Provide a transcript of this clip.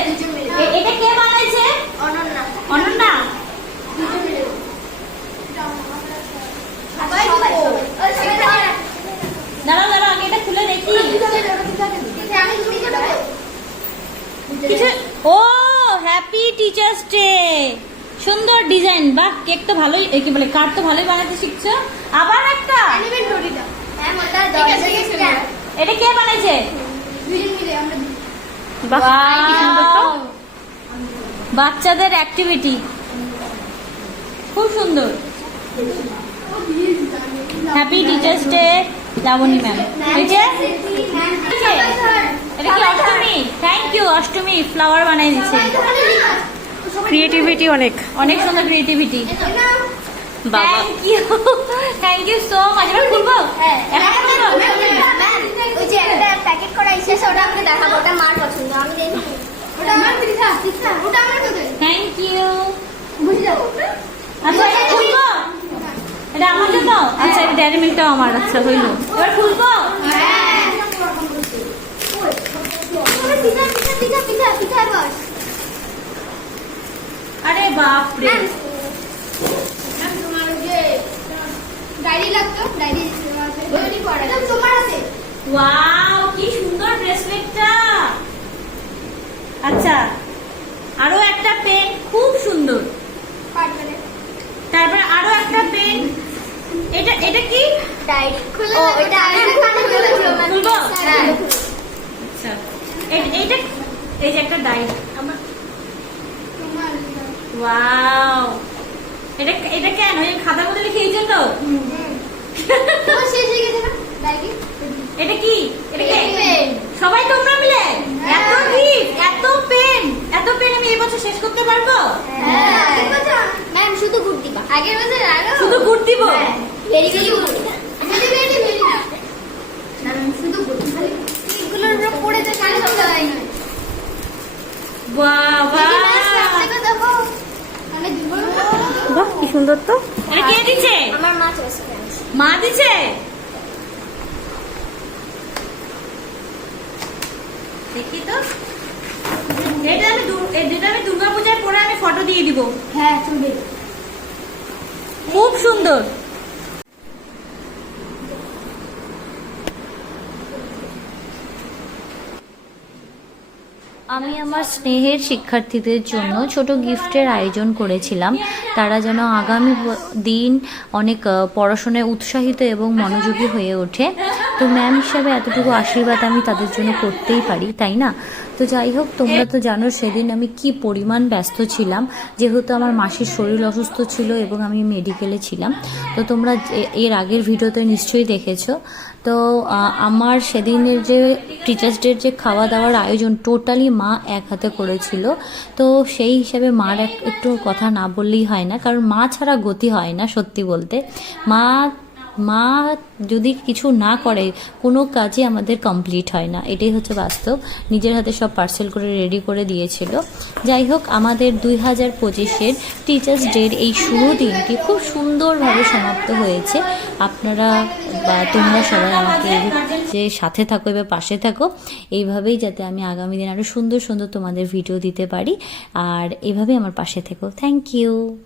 আচ্ছা এটা কে বানাইছে? অনন্যা। অনন্যা? দাঁড়াও দাঁড়াও, আগে এটা খুলে দেখি। কিছু ও হ্যাপি টিচার্স ডে, সুন্দর ডিজাইন। বাহ, কেক তো ভালোই, কি বলে, কার্ড তো ভালোই বানাতে শিখছো। আবার একটা, এটা কে বানাইছে? বাচ্চাদের অ্যাক্টিভিটি খুব সুন্দর। Happy teachers day Labani ma'am. এটা কি Ashtami? Thank you Ashtami, flower বানাই দিচ্ছে। ক্রিয়েটিভিটি অনেক অনেক সুন্দর ক্রিয়েটিভিটি। বাবা থ্যাংক ইউ সো মাচ। এবার খুলবো? ওই যে একটা প্যাকেট করা এসেছে, ওটা আমাকে দেখাবো। ওটা মার পছন্দ, আমি দেখি। ওটা আমার দিদা, ওটা আমার কোথায়? Thank you. বুঝে যাবো। আচ্ছা এটা খুলবো? এটা আমার জন্য? আচ্ছা এই ডেয়ারি মিল্কটাও আমার। আচ্ছা হইলো, এবার খুলবো? আরে বাপ রে, তোমার যে ডায়েরি লাগতো, ডায়েরি পড়া তোমার আছে। ওয়াও কি সুন্দর ব্রেসলেটটা। আচ্ছা আরো একটা পেন, খুব সুন্দর। তারপর আরো একটা পেন। এটা এটা কি? ডায়েরি। ও এটা আমি কানে খুলবো? হ্যাঁ। আচ্ছা এইটা, এই যে একটা ডায়েরি আমার। তোমার ওয়াও, এটা এটা কেন? ওই খাতার মধ্যে লিখে এই জন্য? তোমার শেষ হয়ে গেছে না ডায়েরি? এটা কি? এটা কি? পেন। সবাই তোমরা মিলে এত গিফট, এত পেন, এত পেন আমি এই বছর শেষ করতে পারবো? হ্যাঁ। ম্যাম শুধু গুড দিবা। আগের বছর শুধু গুড দিব? Very very good. Very very very না, শুধু গুড। এগুলোর উপর পড়ে যে কানে ধরতে হয় না। বাবা দেখো অনেক বড়। বাহ কি সুন্দর তো। এটা কে দিছে? আমার মা চয়েস করে। মা দিছে? দেখি তো। এটা আমি দুর্গাপূজায় পরে আমি ফটো দিয়ে দিব। হ্যাঁ চলবে। খুব সুন্দর। আমি আমার স্নেহের শিক্ষার্থীদের জন্য ছোট গিফটের আয়োজন করেছিলাম, তারা যেন আগামী দিন অনেক পড়াশোনায় উৎসাহিত এবং মনোযোগী হয়ে ওঠে। তো ম্যাম হিসাবে এতটুকু আশীর্বাদ আমি তাদের জন্য করতেই পারি, তাই না? তো যাই হোক, তোমরা তো জানো সেদিন আমি কি পরিমাণ ব্যস্ত ছিলাম, যেহেতু আমার মাসির শরীর অসুস্থ ছিল এবং আমি মেডিকেলে ছিলাম। তো তোমরা এর আগের ভিডিওতে নিশ্চয়ই দেখেছো। তো আমার সেদিনের যে টিচার্স ডের যে খাওয়া দাওয়ার আয়োজন টোটালি মা এক হাতে করেছিল। তো সেই হিসাবে মার একটু কথা না বললেই হয় না, কারণ মা ছাড়া গতি হয় না। সত্যি বলতে মা যদি কিছু না করে কোনো কাজই আমাদের কমপ্লিট হয় না, এটাই হচ্ছে বাস্তব। নিজের হাতে সব পার্সেল করে রেডি করে দিয়েছিল। যাই হোক, আমাদের 2025-এর টিচার্স ডের এই শুরু দিনটি খুব সুন্দরভাবে সমাপ্ত হয়েছে। আপনারা বা তোমরা সবাই আমাকে যে সাথে থাকো এবার পাশে থাকো, এইভাবেই যাতে আমি আগামী দিন আরও সুন্দর সুন্দর তোমাদের ভিডিও দিতে পারি। আর এভাবেই আমার পাশে থেকো। Thank you.